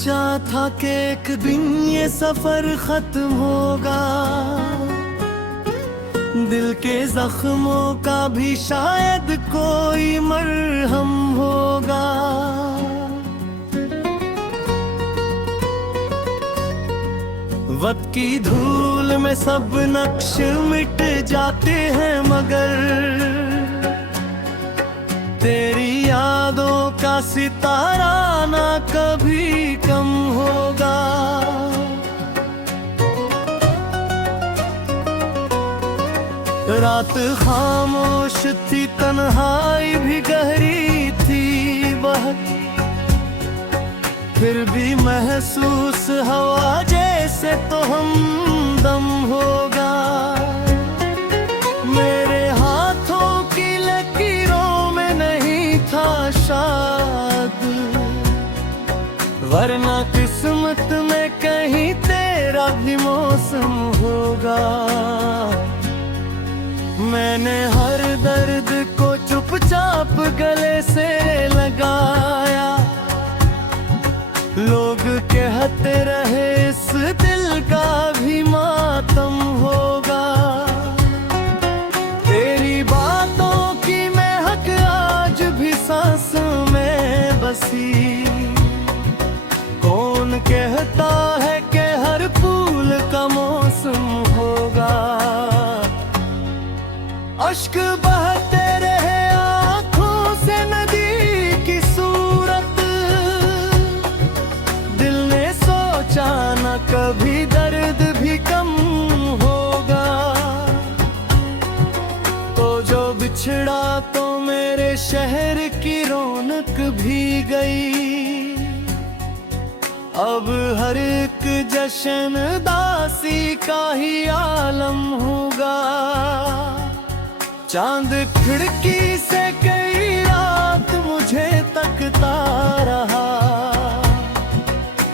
सोचा था कि एक दिन ये सफर खत्म होगा, दिल के जख्मों का भी शायद कोई मरहम होगा। वक्त की धूल में सब नक्श मिट जाते हैं, मगर तेरी यादों का सितारा ना कभी कम होगा। रात खामोश थी, तन्हाई भी गहरी थी बहुत, फिर भी महसूस हवा जैसे तो हमदम होगा। मेरे हाथों की लकीरों में नहीं था शायद, वरना किस्मत में कहीं तेरा भी मौसम होगा। मैंने हर दर्द को चुपचाप गले से लगाया, लोग कहते रहे इस दिल का भी मातम होगा। तेरी बातों की महक आज भी सांसों में बसी, कौन कहता है कि हर फूल का मौसम होगा। अश्क बहते रहे आँखों से नदी की सूरत, दिल ने सोचा न कभी दर्द भी कम होगा। तो जो बिछड़ा तो मेरे शहर की रौनक भी गई, अब हर एक जश्न दासी का ही आलम होगा। चांद खिड़की से कई रात मुझे तकता रहा,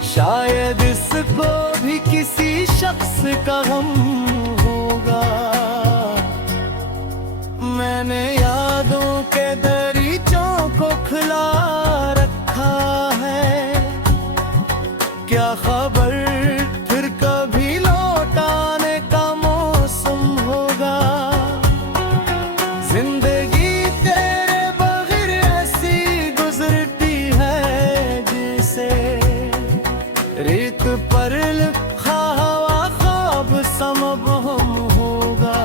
शायद इसको भी किसी शख्स का गम होगा। मैंने यादों के दरीचों को खुला रखा है, क्या खबर फिर कभी लौटाने का मौसम होगा। जिंदगी तेरे बगैर ऐसी गुजरती है जिसे रेत पर लिखा हुआ ख्वाब समबहम होगा।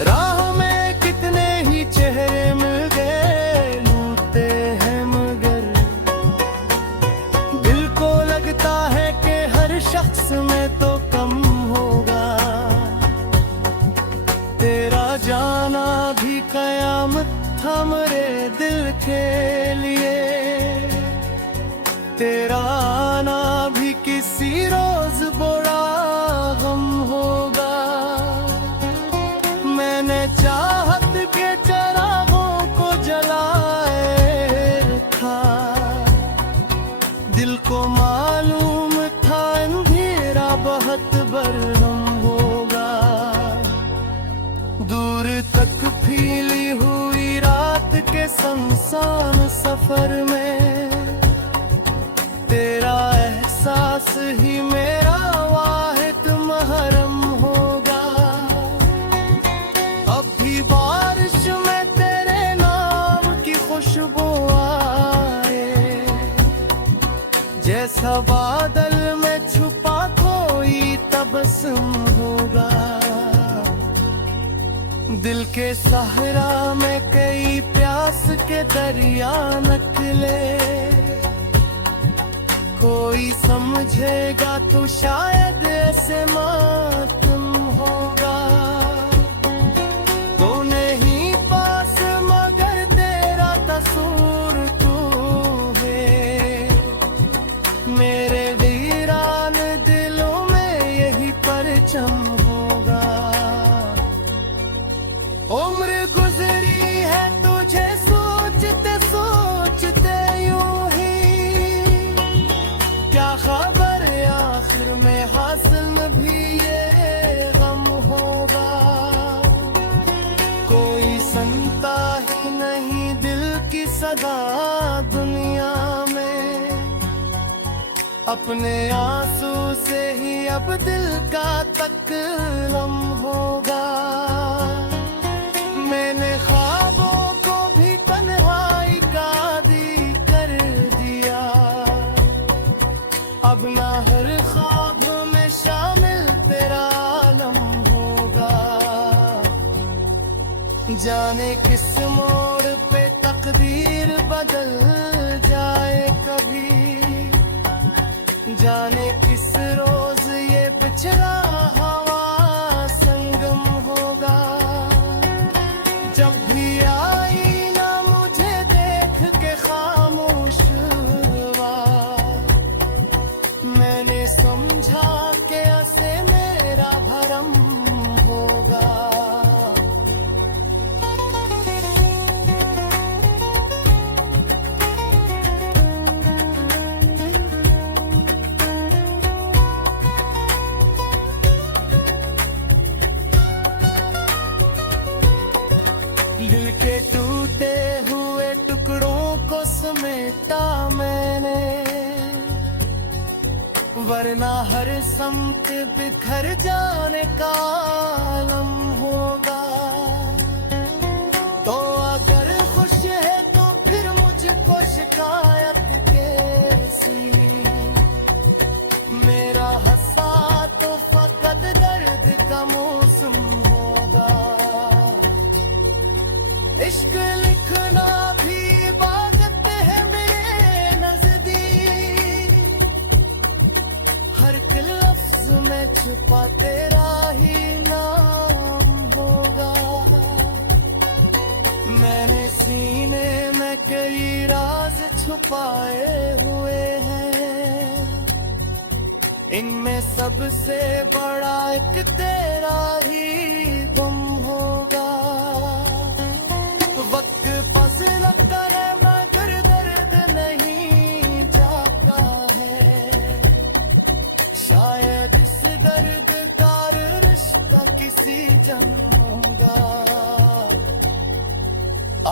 राह में कितने ही चेहरे मिल गए लूटे हैं, मगर दिल को लगता है कि हर शख्स में तो कम होगा। तेरा जाना भी कयामत था मेरे दिल के लिए, तेरा आना भी किसी रोज बड़ा गम होगा। मैंने चाहत के चरागों को जलाए रखा, दिल को मालूम था अंधेरा बहुत बरहम होगा। दूर तक फैली हुई रात के सुनसान सफर में, तेरा एहसास ही मेरा वाहिद महरम होगा। अब भी बारिश में तेरे नाम की खुशबू आए, जैसा बादल में छुपा कोई तबस्सुम होगा। दिल के सहरा में कई प्यास के दरिया निकले, कोई समझेगा तो शायद ऐसे मातम होगा। तो नहीं पास मगर तेरा कसूर तू है, मेरे वीरान दिलों में यही परचम होगा। उम्र गुजरी है तुझे सोचते सोचते यूं ही, क्या खबर आखिर में हासिल भी ये गम होगा। कोई सुनता ही नहीं दिल की सदा दुनिया में, अपने आंसू से ही अब दिल का तकल्लुम होगा। मैंने ख्वाबों को भी तन्हाई का आदी कर दिया। अब ना हर ख्वाब में शामिल तेरा आलम होगा। जाने किस मोड़ पे तकदीर बदल जाए कभी, जाने किस रोज ये बिछड़ा हवा संगम होगा। जब भी आई ना मुझे देख के खामोश हुआ, मैंने समझा कि ऐसे मेरा भरम होगा। दिल के टूटे हुए टुकड़ों को समेटा मैंने, वरना हर समत बिखर जाने का आलम होगा। तो अगर खुश है तो फिर मुझको शिकायत कैसी, मेरा हंसा तो फकत दर्द का मौसम होगा। इश्क लिखना भी इबादत है मेरे नजदीक, हर एक लफ्ज में छुपा तेरा ही नाम होगा। मैंने सीने में कई राज छुपाए हुए हैं, इनमें सबसे बड़ा एक तेरा ही गुम होगा। वक्त फजल करे मगर दर्द नहीं जाता है, शायद इस दर्द का रिश्ता किसी जन्म होगा।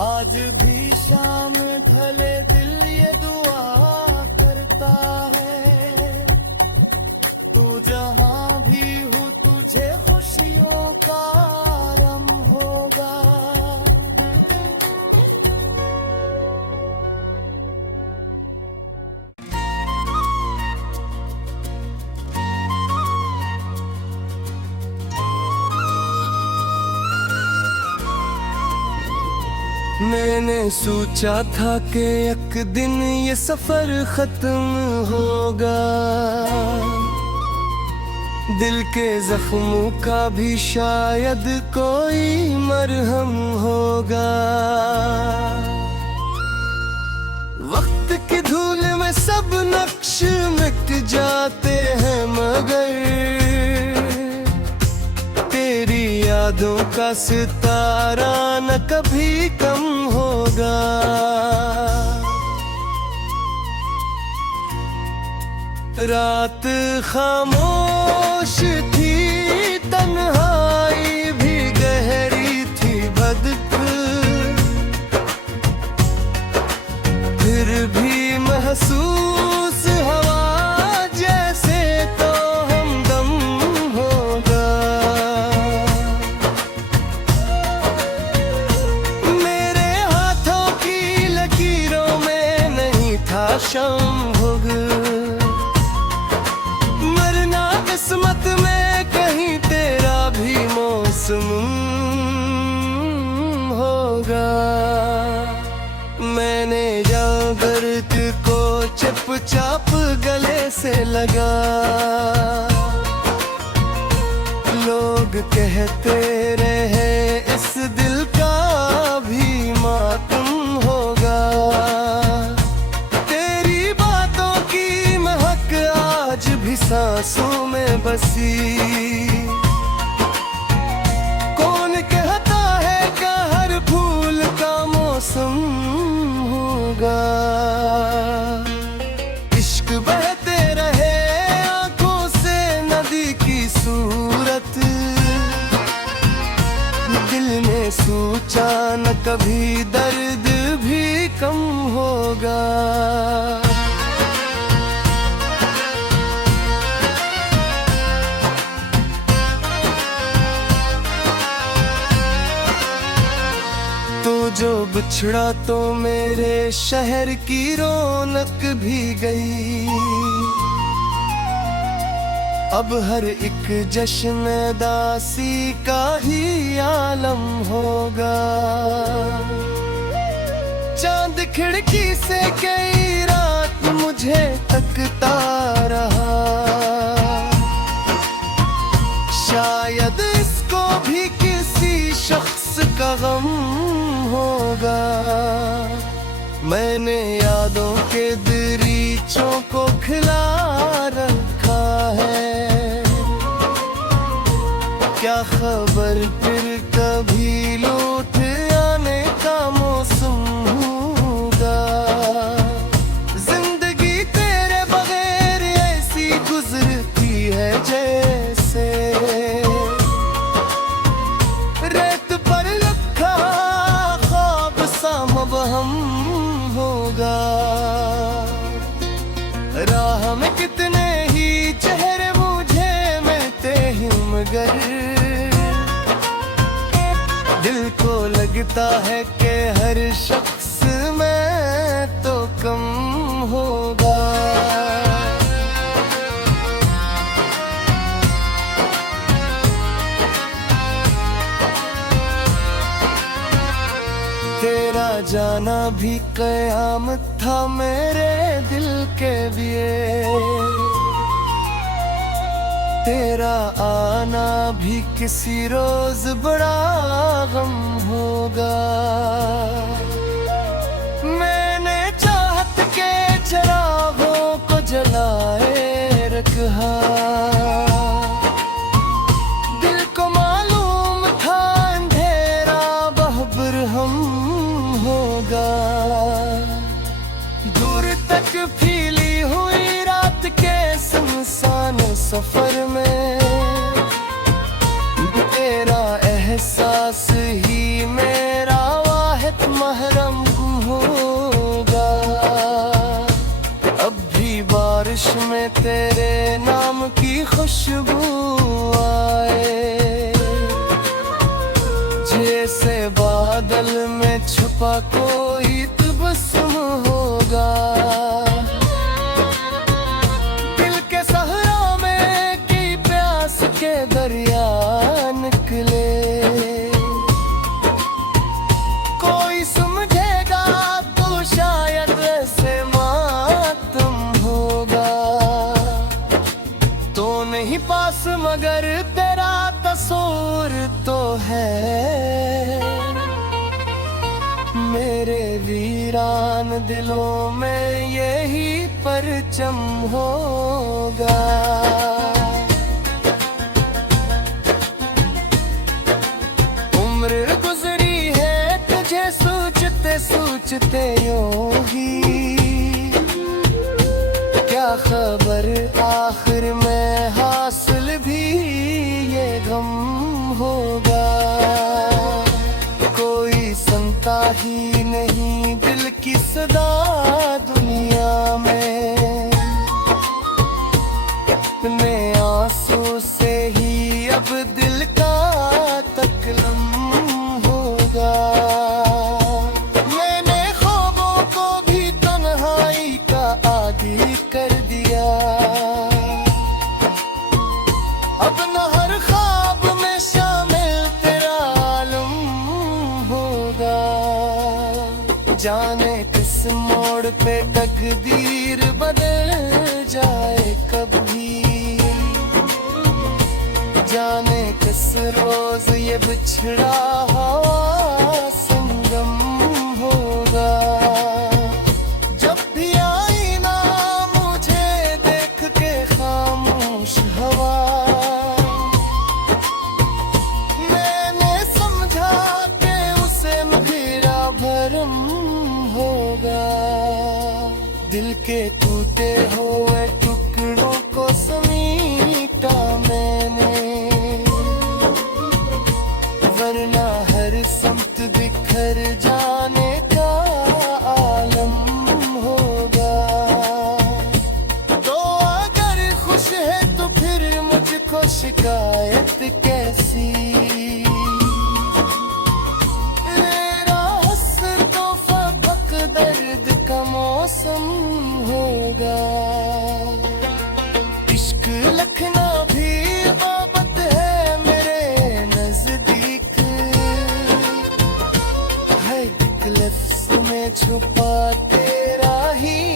आज भी शाम ढले दिल ये दुआ करता है, तू जहां भी हो तुझे खुशियों का आलम होगा। मैंने सोचा था कि एक दिन ये सफर खत्म होगा, दिल के जख्मों का भी शायद कोई मरहम होगा। वक्त की धूल में सब नक्श मिट जाते हैं, मगर तेरी यादों का सितारा न कभी कम होगा। रात खामोश थी, तन्हाई भी गहरी थी भदक, फिर भी महसूस हवा जैसे तो हमदम होगा। मेरे हाथों की लकीरों में नहीं था शम्भुग, मरना किस्मत में कहीं तेरा भी मौसम होगा। मैंने जागरत को चुपचाप गले से लगा, लोग कहते रहे इस दिल का भी मातम होगा। तेरी बातों की महक आज भी सांसों में बसी, कौन कहता है कि हर फूल का मौसम होगा। इश्क बहते रहे आंखों से नदी की सूरत, दिल ने सोचा न कभी दर्द भी कम होगा। जो बिछड़ा तो मेरे शहर की रौनक भी गई। अब हर एक जश्न दासी का ही आलम होगा। चांद खिड़की से कई रात मुझे तकता रहा, शायद इसको भी किसी शख्स का गम होगा। मैंने यादों के दरीचों को खिला रखा है, क्या खबर फिर कभी लौट आने का मौसम होगा। जिंदगी तेरे बगैर ऐसी गुजरती है जैसे रेत पर रखा ख्वाब सा मबहम होगा। राह में कितने ही चेहरे मुझे मिलते हैं, मगर दिल को लगता है कि हर शख्स में तो कम होगा। तेरा जाना भी कयामत था मेरे दिल के लिए, तेरा आना भी किसी रोज बड़ा गम होगा। मैंने चाहत के चिरागों को जलाए रखा, दिल को मालूम था अंधेरा बहबरहम होगा। दूर तक फैली हुई रात के सुनसान सफर में तेरा एहसास ही मेरा वाहिद महरम होगा। अब भी बारिश में तेरे नाम की खुशबू आए, जैसे बादल में छुपा कोई तबस्सुम होगा। के दरिया निकले कोई समझेगा तो शायद ऐसे मातम होगा। तो नहीं पास मगर तेरा तस्वीर तो है, मेरे वीरान दिलों में यही परचम होगा। उम्र गुजरी है तुझे सोचते सोचते यूं ही, क्या खबर आखिर में हासिल भी ये गम होगा। कोई सुनता ही नहीं दिल की सदा दुनिया में, अपने आंसू से ही अब दिल का तकलम होगा। मैंने ख्वाबों को भी तन्हाई का आदी कर दिया, अब न हर ख्वाब में शामिल तेरा आलम होगा। जाने किस मोड़ पे तकदीर बदल जाए कभी, जाने किस रोज ये बिछड़ा हवा संगम होगा। जब भी आई ना मुझे देख के खामोश हवा, मैंने समझा कि उसे मेरा भरम होगा। दिल के टूटे हुए टुकड़ों को समेटा मैंने, वरना हर समत बिखर जाने का आलम होगा। तो अगर खुश है तो फिर मुझको शिकायत कैसी, मेरा रखना भी इबादत है मेरे नजदीक, है एक लफ्ज़ में छुपा तेरा ही